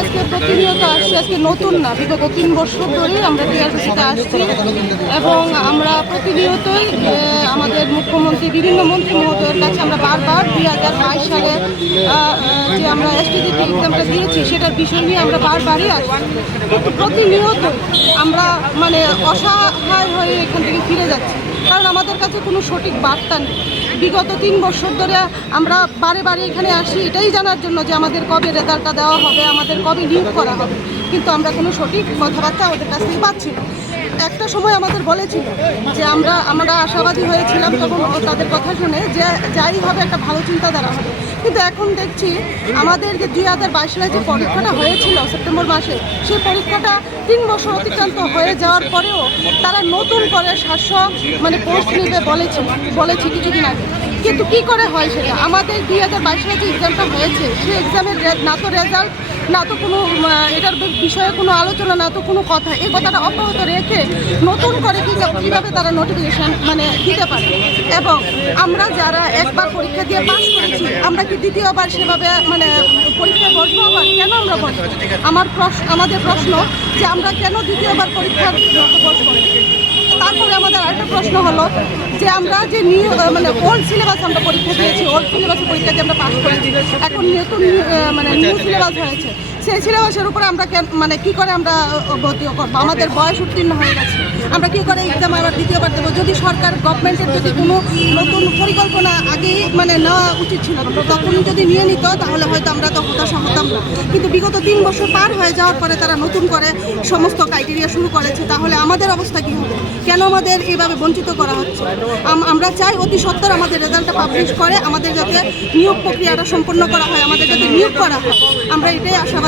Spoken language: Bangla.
আজকে প্রতিনিয়ত আসছি, আজকে নতুন না, বিগত তিন বছর ধরেই আমরা টিআরপিসিতে আসছি এবং আমরা প্রতিনিয়তই আমাদের মুখ্যমন্ত্রী, বিভিন্ন মন্ত্রী মহোদয়ের কাছে আমরা বারবার দুই হাজার বাইশ সালে যে আমরা এসটিডিটি এক্সামটা দিয়েছি, সেটার বিষয় নিয়ে আমরা বারবারই আসছি। প্রতিনিয়ত আমরা মানে অসহায় হয়ে এখান থেকে ফিরে যাচ্ছি। কারণ আমাদের কাছে কোনো সঠিক বার্তা নেই। বিগত তিন বছর ধরে আমরা বারে বারে এখানে আসি, এটাই জানার জন্য যে আমাদের কবে রেজাল্টটা দেওয়া হবে, আমাদের কবে নিয়োগ করা হবে। কিন্তু আমরা কোনো সঠিক কথাবার্তা ওদের কাছ থেকে পাচ্ছি না। একটা সময় আমাদের বলেছিল যে আমরা আমরা আশাবাদী হয়েছিলাম তখন তাদের কথা শুনে যে যাই হবে একটা ভালো চিন্তাধারা হবে। কিন্তু এখন দেখছি আমাদের যে দুই হাজার বাইশ সালে যে পরীক্ষাটা হয়েছিল সেপ্টেম্বর মাসে, সেই পরীক্ষাটা তিন বছর অতিক্রান্ত হয়ে যাওয়ার পরেও তারা নতুন করে সাতশো মানে পোস্ট নিতে বলেছিল বলেছে কিছুদিন আগে। কিন্তু কি করে হয় সেটা? আমাদের দুই হাজার বাইশ সালে যে এক্সামটা হয়েছে, সেই এক্সামের না তো রেজাল্ট না, তো কোনো এটার বিষয়ে কোনো আলোচনা না, তো কোনো কথা। এই কথাটা অব্যাহত রেখে নতুন করে কীভাবে তারা নোটিফিকেশান মানে দিতে পারে? এবং আমরা যারা একবার পরীক্ষা দিয়ে পাস করেছি, আমরা কি দ্বিতীয়বার সেভাবে মানে পরীক্ষায় বসবো আবার? কেন আমরা বসবো? আমার প্রশ্ন আমাদের প্রশ্ন যে আমরা কেন দ্বিতীয়বার পরীক্ষার বসবো? আরেকটা প্রশ্ন হলো যে আমরা যে নিউ মানে ওল্ড সিলেবাস আমরা পরীক্ষা দিয়েছি ওল্ড সিলেবাসে পরীক্ষা যে আমরা পাস করেছি। এখন নতুন মানে নিউ সিলেবাস হয়েছে। সেই সিলেবাসের উপরে আমরা মানে কি করে আমরা ভর্তি করব? আমাদের বয়স উত্তীর্ণ হয়ে গেছে। আমরা কি করে এক্সাম আবার দ্বিতীয়বার দেবো? যদি সরকার গভর্নমেন্টের যদি কোনো নতুন পরিকল্পনা আগেই মানে নেওয়া উচিত ছিল, তখন যদি নিয়ে নিত, তাহলে হয়তো আমরা তো হতাশা হতাম না। কিন্তু বিগত তিন বছর পার হয়ে যাওয়ার পরে তারা নতুন করে সমস্ত ক্রাইটেরিয়া শুরু করেছে, তাহলে আমাদের অবস্থা কী হবে? কেন আমাদের এইভাবে বঞ্চিত করা হচ্ছে? আমরা চাই অতি সত্বর আমাদের রেজাল্টটা পাবলিশ করে, আমাদের যাতে নিয়োগ প্রক্রিয়াটা সম্পন্ন করা হয়, আমাদের যাতে নিয়োগ করা হয়। আমরা এটাই আশাবাদী